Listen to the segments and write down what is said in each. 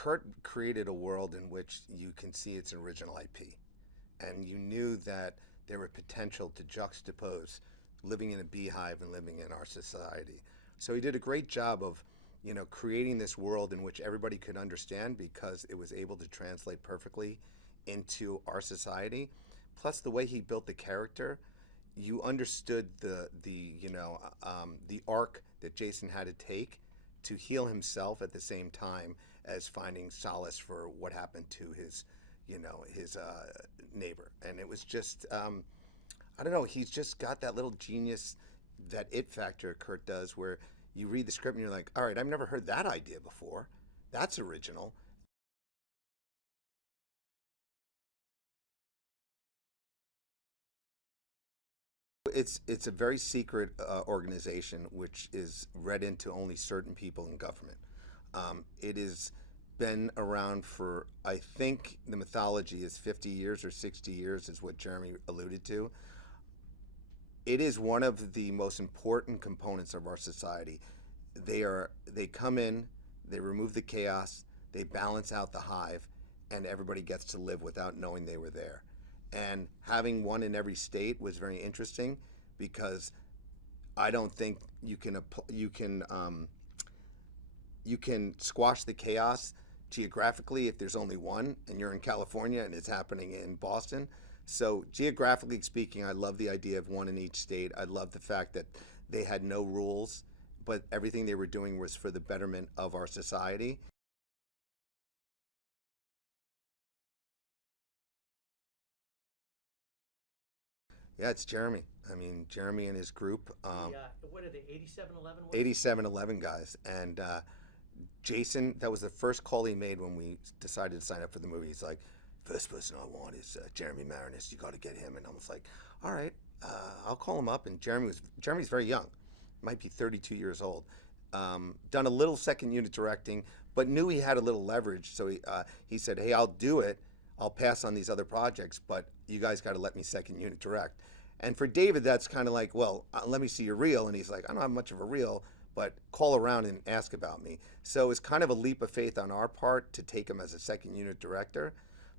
Kurt created a world in which you can see its original IP, and you knew that there were potential to juxtapose living in a beehive and living in our society. So he did a great job of, creating this world in which everybody could understand because it was able to translate perfectly into our society. Plus, the way he built the character, you understood the arc that Jason had to take to heal himself at the same time as finding solace for what happened to his neighbor. And it was just, I don't know, he's just got that little genius, that it factor Kurt does, where you read the script and you're like, all right, I've never heard that idea before. That's original. It's a very secret organization which is read into only certain people in government. It has been around for, I think the mythology is 50 years or 60 years, is what Jeremy alluded to. It is one of the most important components of our society. They come in, they remove the chaos, they balance out the hive, and everybody gets to live without knowing they were there. And having one in every state was very interesting because I don't think you can squash the chaos geographically if there's only one and you're in California and it's happening in Boston. So geographically speaking, I love the idea of one in each state. I love the fact that they had no rules, but everything they were doing was for the betterment of our society. Yeah, it's Jeremy. I mean, Jeremy and his group, What are they? 8711. 8711 guys. And Jason, that was the first call he made when we decided to sign up for the movie. He's like, first person I want is Jeremy Marinus. You got to get him. And I was like, all right, I'll call him up. And Jeremy's very young, might be 32 years old. Done a little second unit directing, but knew he had a little leverage. So he said, hey, I'll do it. I'll pass on these other projects, but you guys got to let me second unit direct. And for David, that's kind of like, well, let me see your reel. And he's like, I don't have much of a reel, but call around and ask about me. So it's kind of a leap of faith on our part to take him as a second unit director.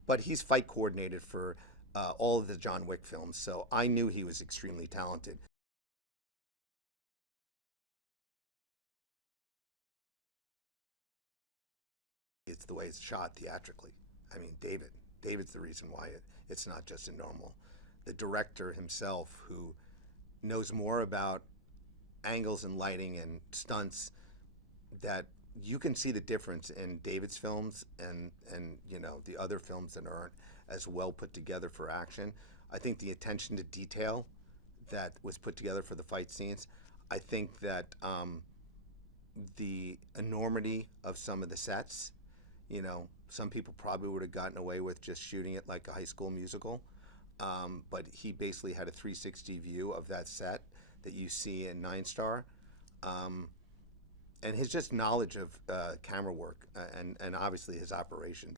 But he's fight coordinated for all of the John Wick films. So I knew he was extremely talented. It's the way it's shot theatrically. I mean, David's the reason why it's not just a normal. The director himself, who knows more about angles and lighting and stunts, that you can see the difference in David's films and the other films that aren't as well put together for action. I think the attention to detail that was put together for the fight scenes. I think that the enormity of some of the sets. Some people probably would have gotten away with just shooting it like a high school musical. But he basically had a 360 view of that set that you see in Nine Star. And his just knowledge of camera work and obviously his operation.